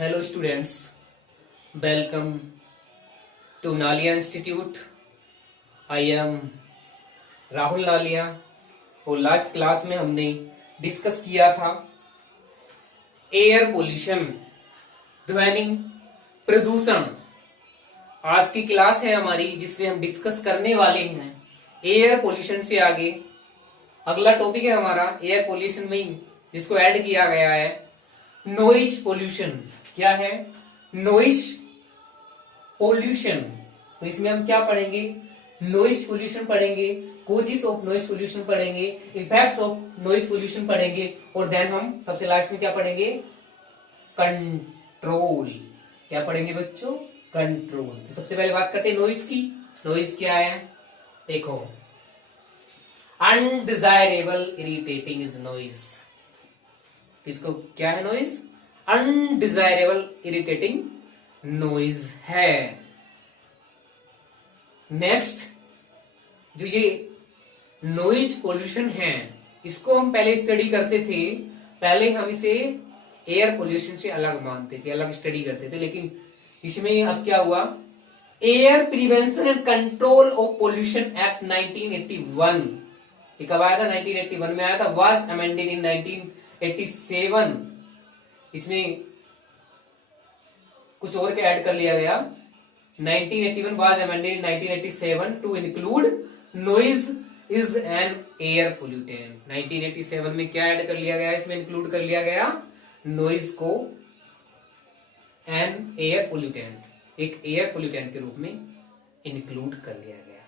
Hello students, welcome to Nalia Institute. I am Rahul नालिया। और last class में हमने discuss किया था एयर पोल्यूशन, ध्वनि प्रदूषण। आज की क्लास है हमारी जिसमें हम डिस्कस करने वाले हैं एयर पोल्यूशन से आगे अगला टॉपिक है हमारा एयर पोल्यूशन में जिसको ऐड किया गया है नॉइज पोल्यूशन। क्या है? Noise pollution. तो इसमें हम क्या पढ़ेंगे? नॉइज पोल्यूशन पढ़ेंगे, कोजेस ऑफ नॉइज पोल्यूशन पढ़ेंगे, इफेक्ट्स ऑफ नॉइज पोल्यूशन पढ़ेंगे और देन हम सबसे लास्ट में क्या पढ़ेंगे? कंट्रोल। क्या पढ़ेंगे बच्चों? कंट्रोल। तो सबसे पहले बात करते हैं नॉइज की। नॉइज क्या है? देखो, अनडिजायरेबल इरिटेटिंग इज नॉइज। इसको क्या है? नॉइज अनडिजायरेबल इरिटेटिंग नॉइज है। नेक्स्ट, जो ये नॉइज पोल्यूशन है इसको हम पहले स्टडी करते थे। पहले हम इसे एयर पोल्यूशन से अलग मानते थे, अलग स्टडी करते थे, लेकिन इसमें अब क्या हुआ? Air prevention and control of pollution act 1981। ये कब आया था? 1981 में आया था। Was amended in 1987। इसमें कुछ और के ऐड कर लिया गया। 1981 was amended in 1987 to include noise is an air pollutant. 1987 में क्या ऐड कर लिया गया? इसमें इंक्लूड कर लिया गया नॉइज को एन एयर पोल्यूटेंट, एक एयर पोल्यूटेंट के रूप में इंक्लूड कर लिया गया।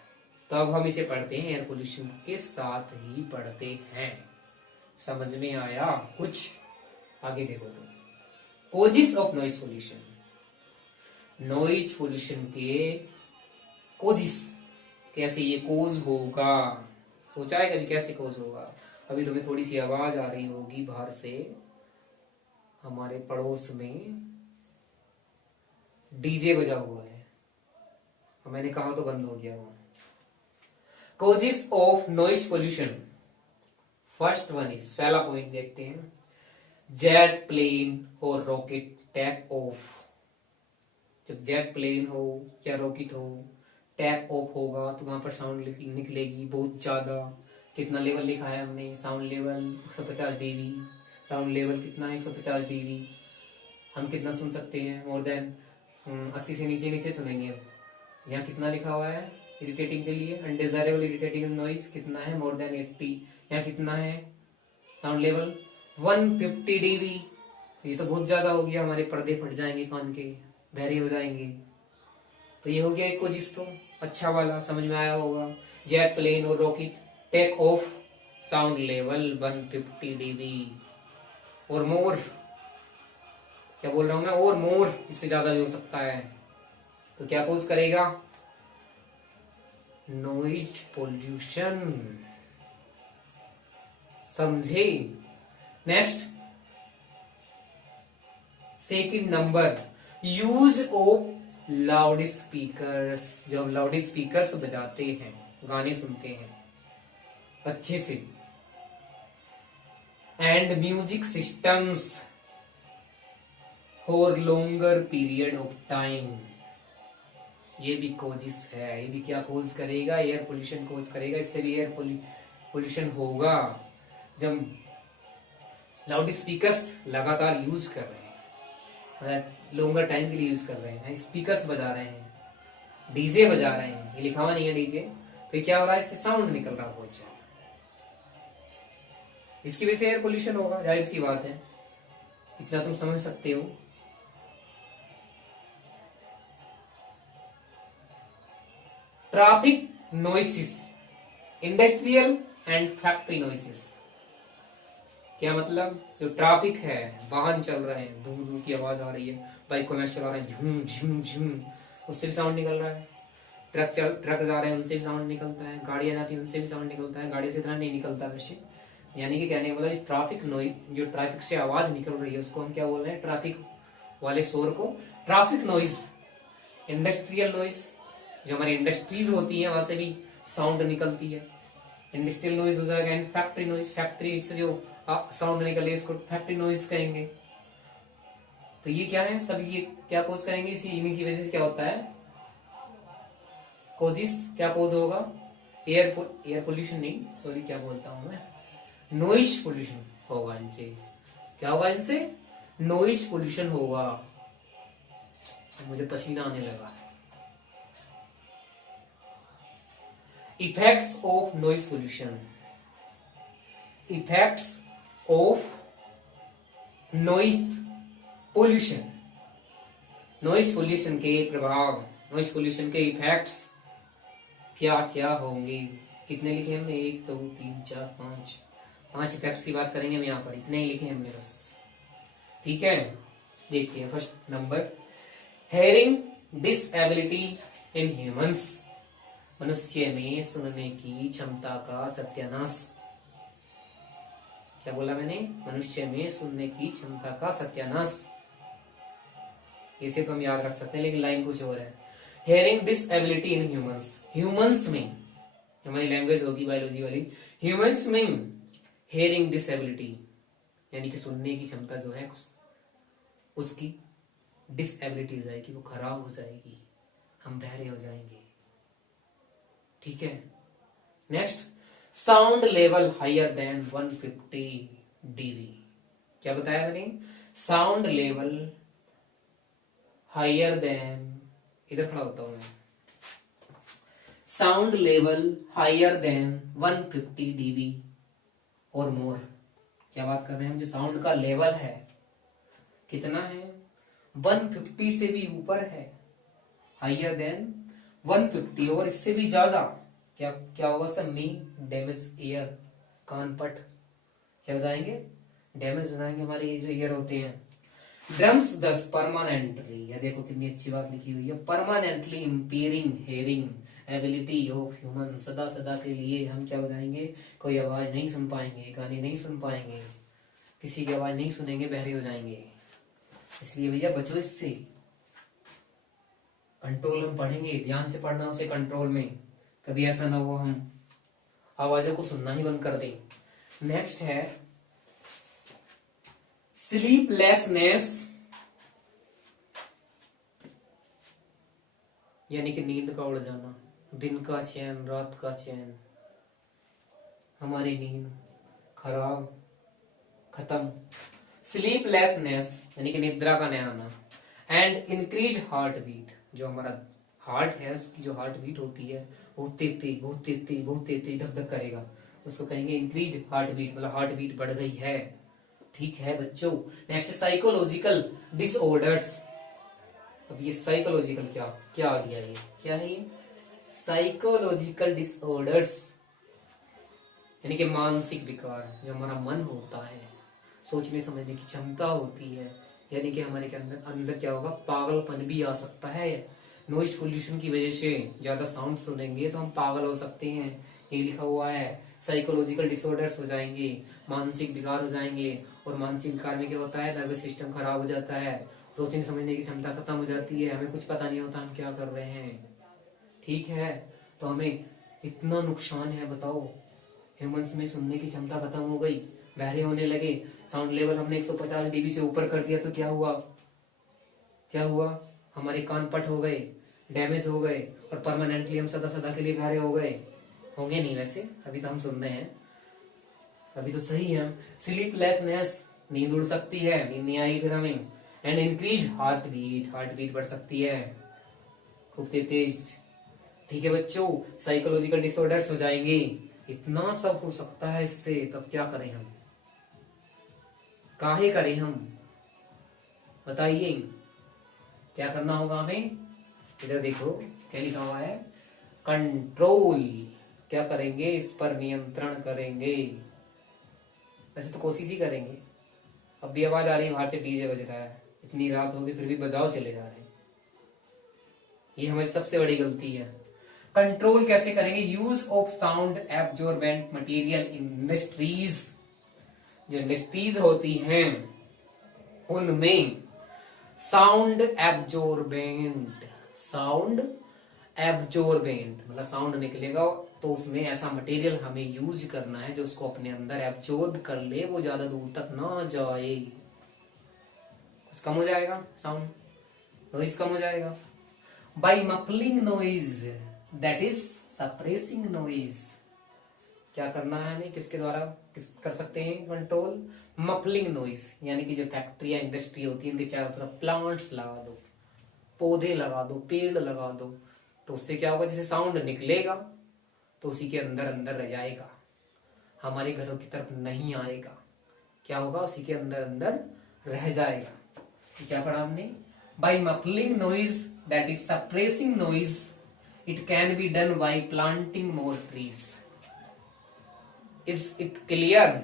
तो अब हम इसे पढ़ते हैं, एयर पोल्यूशन के साथ ही पढ़ते हैं। समझ में आया कुछ? आगे देखो तो causes of noise pollution. Noise pollution के कोजेस, कैसे ये कोज होगा? सोचा है कभी कैसे कोज होगा? अभी तुम्हें थोड़ी सी आवाज आ रही होगी बाहर से, हमारे पड़ोस में डीजे बजा हुआ है, मैंने कहा तो बंद हो गया वो। Causes of noise pollution. First one is, पहला पॉइंट देखते हैं, जेट प्लेन और रॉकेट टेक ऑफ। जब जेट प्लेन हो या रॉकेट हो, टेक ऑफ होगा तो वहां पर साउंड निकलेगी बहुत ज्यादा। कितना लेवल लिखा है हमने? Sound level 150 dB. Sound level कितना है? 150 डीबी। हम कितना सुन सकते हैं? मोर देन 80 से नीचे नीचे सुनेंगे। यहाँ कितना लिखा हुआ है इरिटेटिंग के लिए? अनडिजायरेबल इरिटेटिंग नॉइज कितना है? More than 80। यहाँ कितना है साउंड लेवल? 150 डीबी। ये तो बहुत ज्यादा हो गया, हमारे पर्दे फट जाएंगे, कान के बहरे हो जाएंगे। तो ये हो गया एक कोजिस, तो अच्छा वाला समझ में आया होगा। जेट प्लेन और rocket take off, sound level 150 dB और मोर। क्या बोल रहा हूं मैं? और मोर, इससे ज्यादा भी हो सकता है। तो क्या कोज करेगा? Noise pollution. समझे? Next, second number, use of loud speakers. जब लाउड स्पीकर्स बजाते हैं, गाने सुनते हैं अच्छे से, and music systems for longer period of time, ये भी कोजिस है। ये भी क्या कोज करेगा? एयर पोल्यूशन कोज करेगा। इससे भी एयर पोल्यूशन होगा जब लाउड स्पीकर्स लगातार यूज कर रहे हैं, लॉन्गर टाइम के लिए यूज कर रहे हैं, स्पीकर्स बजा रहे हैं, डीजे बजा रहे हैं, ये लिखा हुआ नहीं है डीजे, तो क्या हो रहा है? इससे साउंड निकल रहा है बहुत ज्यादा। इसकी वजह से एयर पोल्यूशन होगा, जाहिर सी बात है, इतना तुम समझ सकते हो। Traffic noises, industrial and factory noises. क्या मतलब? जो ट्रैफिक है, वाहन चल रहे हैं, दूर दूर की आवाज आ रही है, बाइक को मैच चला रहे हैं, झूम झूम झूम, उससे भी साउंड निकल रहा है। ट्रक जा रहे हैं, उनसे भी साउंड निकलता है। गाड़ियां जाती हैं, उनसे भी साउंड निकलता है। गाड़ियों से इतना नहीं निकलता वैसे। यानी कि कहने का मतलब ट्रैफिक नॉइज, जो ट्रैफिक से आवाज निकल रही है उसको हम क्या बोल रहे हैं? ट्रैफिक वाले शोर को ट्रैफिक नॉइज। इंडस्ट्रियल नॉइज, जो हमारी इंडस्ट्रीज होती है वहां से भी साउंड निकलती है, इंडस्ट्रियल नॉइज हो जाएगा। एंड फैक्ट्री नॉइज, फैक्ट्री से जो साउंड निकले इसको फैक्ट्री नॉइज कहेंगे। तो ये क्या है, सब ये क्या कोज करेंगे, इसी इन्हीं की वजह से क्या होता है, कोजिस क्या कोज होगा, एयर पोल्यूशन नहीं, सॉरी क्या बोलता हूं मैं, नॉइज पोल्यूशन होगा इनसे। क्या होगा इनसे, नॉइज पोल्यूशन होगा। मुझे पसीना आने लगा। Effects of noise pollution, effects of noise pollution, noise pollution के प्रभाव, नॉइज पोल्यूशन के इफेक्ट्स क्या क्या होंगे। कितने लिखे हमने, 1 2 3 4 5, 5 इफेक्ट्स की बात करेंगे हम यहाँ पर, इतने ही लिखे हमने बस। ठीक है, देखते हैं first number, hearing disability in humans, मनुष्य में सुनने की क्षमता का सत्यानाश। क्या बोला मैंने, मनुष्य में सुनने की क्षमता का सत्यानाश। ये सिर्फ हम याद रख सकते हैं, लेकिन लाइन कुछ और है। Hearing disability in humans, humans में, हमारी लैंग्वेज होगी बायोलॉजी वाली, ह्यूमंस में हेयरिंग डिसएबिलिटी यानी कि सुनने की क्षमता जो है उसकी डिसएबिलिटी हो जाएगी, वो खराब हो जाएगी, हम बहरे हो जाएंगे। ठीक है, next, sound level higher than 150 dB. क्या बताया मैंने, साउंड लेवल हायर देन, इधर खड़ा होता हूं मैं, sound level higher than 150 dB और मोर। क्या बात कर रहे हैं हम, जो साउंड का लेवल है कितना है, 150 से भी ऊपर है, हायर देन 150 और इससे भी ज्यादा क्या क्या होगा सर, मी डैमेज ईयर, कानपट क्या हो जाएंगे, डैमेज हो जाएंगे हमारे ये जो ईयर होते हैं। ड्रम्स दस परमानेंटली, या देखो कितनी अच्छी बात लिखी हुई है, permanently impairing hearing ability of human, सदा सदा के लिए हम क्या हो जाएंगे, कोई आवाज नहीं सुन पाएंगे, गाने नहीं सुन पाएंगे, किसी की आवाज नहीं सुनेंगे, बहरे हो जाएंगे। इसलिए भैया बचो इससे, कंट्रोल हम पढ़ेंगे, ध्यान से पढ़ना उसे कंट्रोल में, कभी ऐसा ना हो हम आवाजों को सुनना ही बंद कर दें। नेक्स्ट है स्लीपलेसनेस, यानी कि नींद का उड़ जाना, दिन का चैन रात का चैन, हमारी नींद खराब, खत्म। स्लीपलेसनेस यानी कि निद्रा का न आना, एंड इंक्रीज हार्ट बीट, जो हमारा हार्ट है उसकी जो हार्ट बीट होती है वो तेज तेज बहुत तेज तेज बहुत तेज तेज धक धक करेगा, उसको कहेंगे इंक्रीज हार्ट बीट, मतलब हार्ट बीट बढ़ गई है। ठीक है बच्चों, नेक्स्ट साइकोलॉजिकल डिसऑर्डर्स। अब ये साइकोलॉजिकल क्या क्या आ गया, ये क्या है, ये साइकोलॉजिकल डिसऑर्डर्स यानी कि मानसिक विकार, जो हमारा मन होता है, सोचने समझने की क्षमता होती है, यानी कि हमारे के अंदर अंदर क्या होगा, पागलपन भी आ सकता है। नॉइज पोल्यूशन की वजह से ज्यादा साउंड सुनेंगे तो हम पागल हो सकते हैं, ये लिखा हुआ है। साइकोलॉजिकल डिसऑर्डर्स हो जाएंगे, मानसिक विकार हो जाएंगे, और मानसिक विकार में क्या होता है, नर्वस सिस्टम खराब हो जाता है, सोचने समझने की क्षमता खत्म हो जाती है, हमें कुछ पता नहीं होता हम क्या कर रहे हैं। ठीक है, तो हमें इतना नुकसान है बताओ, ह्यूमंस में सुनने की क्षमता खत्म हो गई, बहरे होने लगे, साउंड लेवल हमने 150 डीबी से ऊपर कर दिया तो क्या हुआ, क्या हुआ, हमारे कान पट हो गए, डैमेज हो गए, और परमानेंटली हम सदा सदा के लिए बहरे हो गए। होंगे नहीं वैसे, अभी तो हम सुन रहे हैं, अभी तो सही है। स्लीपलेसनेस, नींद उड़ सकती है, नींद नहीं आई फिर हमें, and increase heart beat, heart beat बढ़ सकती है खूब तेज। ठीक है बच्चों, साइकोलॉजिकल डिसऑर्डर्स हो जाएंगे, इतना सब हो सकता है इससे, तब क्या करें हम, काहे करें हम, बताइए क्या करना होगा हमें। इधर देखो क्या लिखा हुआ है, कंट्रोल, क्या करेंगे, इस पर नियंत्रण करेंगे। वैसे तो कोशिश ही करेंगे। अब भी आवाज आ रही है बाहर से, डीजे बज रहा है, इतनी रात होगी फिर भी बजाओ चले जा रहे हैं, ये हमारी सबसे बड़ी गलती है। कंट्रोल कैसे करेंगे, use of sound absorbent material in industries, जो इंडस्ट्रीज होती हैं उनमें साउंड एब्जॉर्बेंट, साउंड एब्जॉर्बेंट मतलब साउंड निकलेगा तो उसमें ऐसा मटेरियल हमें यूज करना है जो उसको अपने अंदर एब्जॉर्ब कर ले, वो ज्यादा दूर तक ना जाए। कुछ कम हो जाएगा, साउंड नॉइज कम हो जाएगा। By muffling noise that is suppressing noise, क्या करना है हमें, किसके द्वारा किस कर सकते हैं कंट्रोल, मफलिंग नॉइज, यानी कि जो फैक्ट्री या इंडस्ट्री होती है इनके चारों तरफ प्लांट्स लगा दो, पौधे लगा दो, पेड़ लगा दो, तो उससे क्या होगा, जैसे साउंड निकलेगा तो उसी के अंदर अंदर रह जाएगा, हमारे घरों की तरफ नहीं आएगा, क्या होगा, उसी के अंदर अंदर रह जाएगा। क्या पढ़ा हमने, by muffling noise that is suppressing noise it can be done by planting more trees. Is it clear?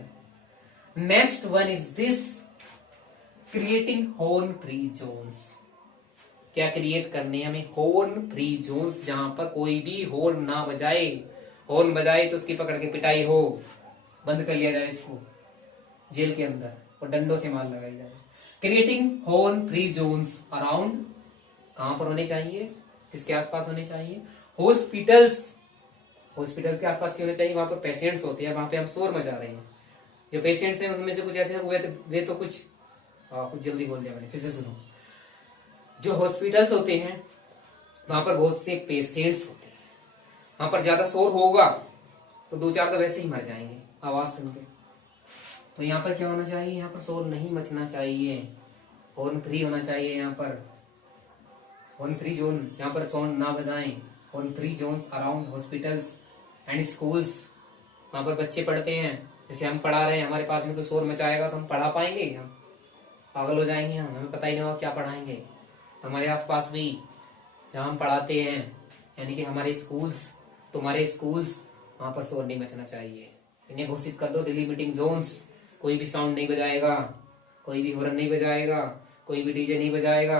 Next one is this, creating horn free zones. क्या क्रिएट करने हमें, हॉर्न फ्री जोन्स, जहां पर कोई भी हॉर्न ना बजाए, horn बजाए तो उसकी पकड़ के पिटाई हो, बंद कर लिया जाए इसको जेल के अंदर और डंडों से मार लगाई जाए। Creating horn free zones around, कहां पर होने चाहिए, किसके आसपास होने चाहिए, हॉस्पिटल्स, हॉस्पिटल के आसपास क्यों होने चाहिए, वहां पर पेशेंट्स होते हैं, वहां पे हम शोर मचा रहे हैं, जो पेशेंट्स हैं उनमें से कुछ ऐसे हुए वे तो कुछ कुछ जल्दी बोल दिया मैंने, फिर से सुनो। जो हॉस्पिटल्स होते हैं वहां पर बहुत से पेशेंट्स होते हैं, वहां पर ज्यादा शोर होगा तो दो चार तो वैसे ही मर जाएंगे आवाज सुन के। तो यहाँ पर क्या होना चाहिए, यहाँ पर शोर नहीं मचना चाहिए, हॉर्न फ्री होना चाहिए, यहाँ पर हॉर्न फ्री जोन, यहाँ पर साउंड ना बजाएं, horn free zones around hospitals and schools, वहां पर बच्चे पढ़ते हैं, जैसे हम पढ़ा रहे हैं, हमारे पास में कोई शोर मचाएगा तो हम पढ़ा पाएंगे, हम पागल हो जाएंगे, हम हमें पता ही नहीं होगा क्या पढ़ाएंगे। तो हमारे आसपास भी जहाँ हम पढ़ाते हैं, यानी कि हमारे स्कूल्स, तुम्हारे स्कूल्स, वहां पर शोर नहीं मचना चाहिए, इन्हें घोषित कर दो डिलिमिटिंग जोन्स, कोई भी साउंड नहीं बजाएगा, कोई भी हॉर्न नहीं बजाएगा, कोई भी डीजे नहीं बजाएगा।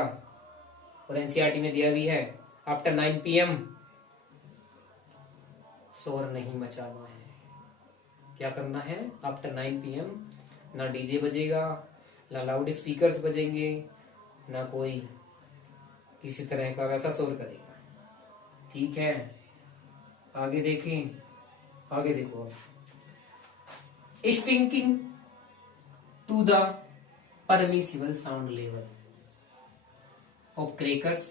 और एनसीईआरटी में दिया भी है आफ्टर 9 PM शोर नहीं मचाना है, क्या करना है, आफ्टर 9 PM ना डीजे बजेगा, ना लाउड स्पीकर्स बजेंगे, ना कोई किसी तरह का वैसा शोर करेगा, ठीक है। आगे देखें, आगे देखो, sticking to the permissible sound level of crackers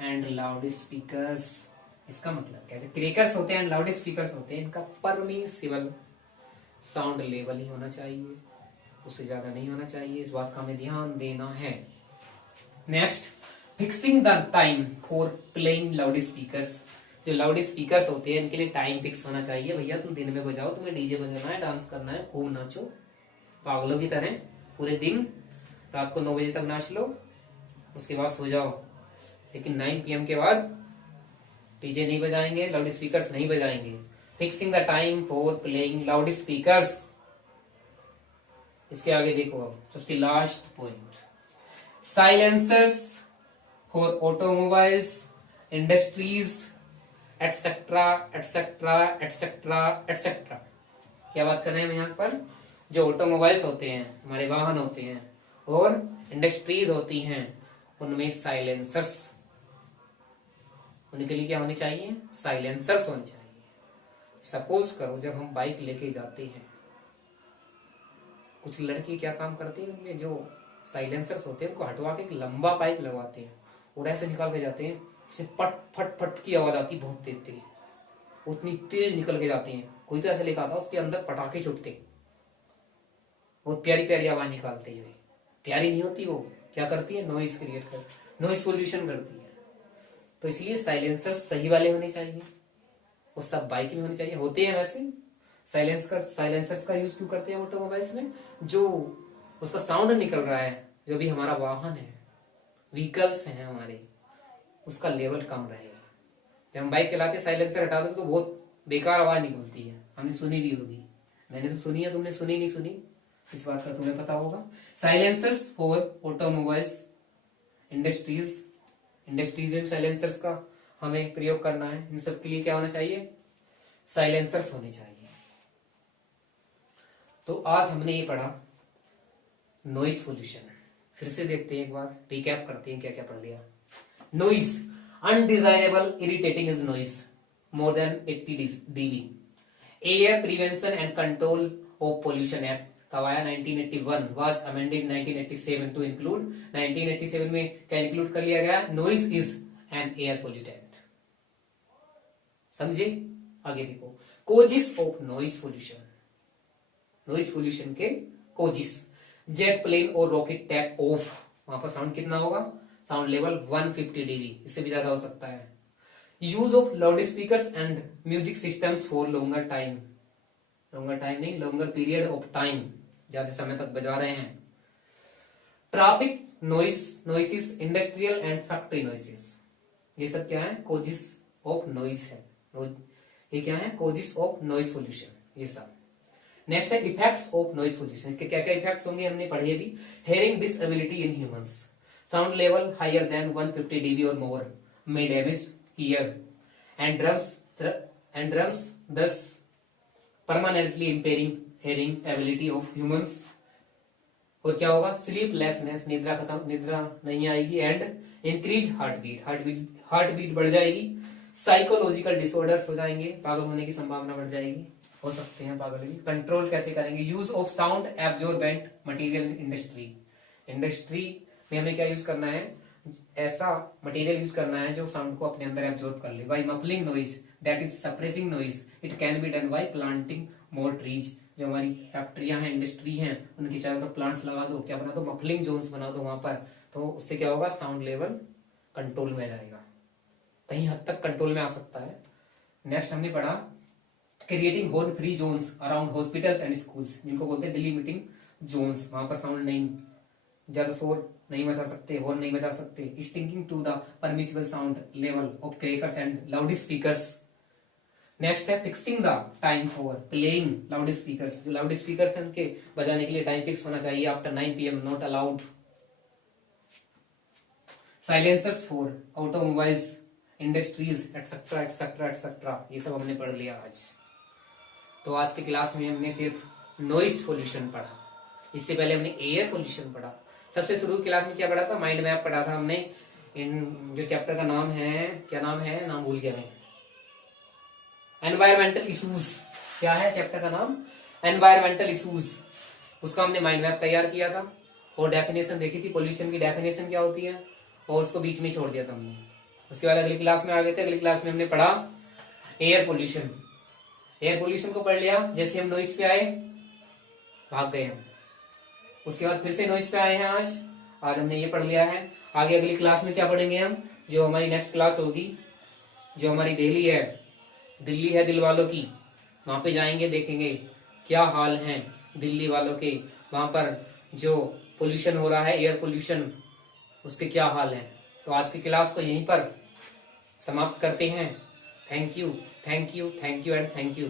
and loud speakers. इसका मतलब क्या है, क्रेकर्स होते हैं, लाउड स्पीकर्स होते हैं, इनका परमिसिबल साउंड लेवल ही होना चाहिए, उससे ज्यादा नहीं होना चाहिए, इस बात का हमें ध्यान देना है। Next, fixing the time for playing loud speakers. जो लाउड स्पीकर्स होते हैं इनके लिए टाइम फिक्स होना चाहिए, भैया तुम दिन में बजाओ, तुम्हें डीजे बजाना है, डांस करना है, खूब नाचो पागलों की तरह पूरे दिन, रात को 9 बजे तक नाच लो, उसके बाद सो जाओ, लेकिन 9 PM के बाद डीजे नहीं बजाएंगे, लाउड स्पीकर्स नहीं बजाएंगे। Fixing the time for playing loud speakers. इसके आगे देखो, अब सबसे last point, silencers for automobiles, industries etcetera etcetera etcetera etcetera. क्या बात कर रहे हैं हम यहाँ पर, जो ऑटोमोबाइल्स होते हैं, हमारे वाहन होते हैं, और इंडस्ट्रीज होती हैं, उनमें साइलेंसर्स, उनके लिए क्या होने चाहिए, साइलेंसर्स होने चाहिए। सपोज करो जब हम बाइक लेके जाते हैं, कुछ लड़के क्या काम करते हैं, उनमें जो साइलेंसर्स होते हैं उनको हटवा के एक लंबा पाइप लगवाते हैं और ऐसे निकाल के जाते हैं, इससे पट फट फट की आवाज आती, बहुत तेज तेज, उतनी तेज निकल के जाते हैं, कोई तो ऐसे लेकर आता, उसके अंदर पटाखे छुटते, बहुत प्यारी प्यारी आवाज निकालते हैं, प्यारी नहीं होती वो, क्या करती है, नॉइस क्रिएट कर, नॉइस पोल्यूशन करती है। तो इसलिए साइलेंसर्स सही वाले होने चाहिए, वो सब बाइक में होने चाहिए, होते हैं वैसे। साइलेंसर्स का यूज क्यों करते हैं ऑटोमोबाइल्स में, जो उसका साउंड निकल रहा है, जो भी हमारा वाहन है, व्हीकल्स हैं हमारे, उसका लेवल कम रहेगा। जब हम बाइक चलाते हैं साइलेंसर हटा दो तो बहुत बेकार आवाज निकलती है, हमने सुनी भी होगी, मैंने तो सुनी है, तुमने सुनी नहीं सुनी, इस बात का तुम्हें पता होगा। साइलेंसर्स फॉर ऑटोमोबाइल्स, इंडस्ट्रीज में साइलेंसर्स का हमें प्रयोग करना है, इन सब के लिए क्या होना चाहिए, साइलेंसर्स होने चाहिए। तो आज हमने ये पढ़ा नॉइस पोल्यूशन, फिर से देखते हैं एक बार, रिकैप करते हैं क्या क्या पढ़ लिया। Noise, undesirable irritating is noise more than 80 dB. Air prevention and control of pollution act कब आया? 1981, वाज अमेंडेड 1987 टू इंक्लूड, 1987 में क्या इंक्लूड कर लिया गया? Noise is an air pollutant. समझे? आगे देखो, causes of noise pollution, noise pollution के कोजिस, जेट प्लेन और रॉकेट टेक ऑफ, वहां पर साउंड कितना होगा? साउंड लेवल 150 dB, इससे भी ज्यादा हो सकता है। Use of loud speakers and music systems for longer time, longer time नहीं, लॉन्गर पीरियड ऑफ टाइम, ज्यादा समय तक बजा रहे हैं। Traffic noises, industrial and factory noises, ये सब क्या है? कोजिस ऑफ नॉइज है। ये क्या है? कोजिस ऑफ नॉइज पोल्यूशन, ये सब। नेक्स्ट है इफेक्ट्स ऑफ नॉइज पोल्यूशन, इसके क्या क्या इफेक्ट्स होंगे हमने पढ़े भी। Hearing disability in humans, sound level higher than 150 dB और मोर may damage ear and drums thus permanently impairing hearing ability of humans। और क्या होगा? स्लीपलेसनेस, निद्रा नहीं आएगी। एंड इंक्रीज हार्ट बीट बढ़ जाएगी। साइकोलॉजिकल डिसऑर्डर्स हो जाएंगे, पागल होने की संभावना बढ़ जाएगी, हो सकते हैं पागल भी। कंट्रोल कैसे करेंगे? Use of sound absorbent material industry में हमें क्या यूज करना है? ऐसा मटेरियल यूज करना है जो साउंड को अपने अंदर एब्जॉर्ब कर ले। By muffling noise that is suppressing noise, it can be done by planting more trees. जो हमारी फैक्ट्रियां हैं, इंडस्ट्री हैं, उनकी चारों तरफ प्लांट्स लगा दो, क्या बना दो? मफलिंग जोन्स बना दो वहां पर, तो उससे क्या होगा? साउंड लेवल कंट्रोल में जाएगा, कहीं हद तक कंट्रोल में आ सकता है। नेक्स्ट हमने पढ़ा creating horn free zones around hospitals and schools, जिनको बोलते हैं डिलिमिटिंग जोन्स, वहां पर साउंड नहीं, ज्यादा शोर नहीं बजा सकते, हॉर्न नहीं बजा सकते। Sticking to the permissible sound level of crackers and loud speakers. Next है fixing the time for playing loud speakers, जो लाउड स्पीकर्स हैं उनके बजाने के लिए टाइम फिक्स होना चाहिए। After 9 PM not allowed. Silencers for automobiles, industries etcetera etcetera etcetera, ये सब हमने पढ़ लिया आज। तो आज की क्लास में हमने सिर्फ नॉइज पोल्यूशन पढ़ा, इससे पहले हमने एयर पोल्यूशन पढ़ा। सबसे शुरू की क्लास में क्या पढ़ा था? माइंड मैप पढ़ा था हमने। इन जो चैप्टर का नाम है, क्या नाम है? नाम भूल गया मैं। एनवायरमेंटल इशूज, क्या है चैप्टर का नाम? Environmental issues. उसका हमने माइंड मैप तैयार किया था और डेफिनेशन देखी थी, पोल्यूशन की डेफिनेशन क्या होती है, और उसको बीच में छोड़ दिया था हमने। उसके बाद अगली क्लास में आ गए थे। अगली क्लास में हमने पढ़ा एयर पोल्यूशन। एयर पोल्यूशन को पढ़ लिया, जैसे हम नॉइज पे आए भाग गए हम। उसके बाद फिर से नॉइज पे आए हैं आज हमने ये पढ़ लिया है। आगे अगली क्लास में क्या पढ़ेंगे हम? जो हमारी नेक्स्ट क्लास होगी, जो हमारी दिल्ली है दिल वालों की, वहां पे जाएंगे, देखेंगे क्या हाल है दिल्ली वालों के, वहां पर जो पोल्यूशन हो रहा है, एयर पोल्यूशन, उसके क्या हाल है। तो आज की क्लास को यहीं पर समाप्त करते हैं। Thank you and thank you.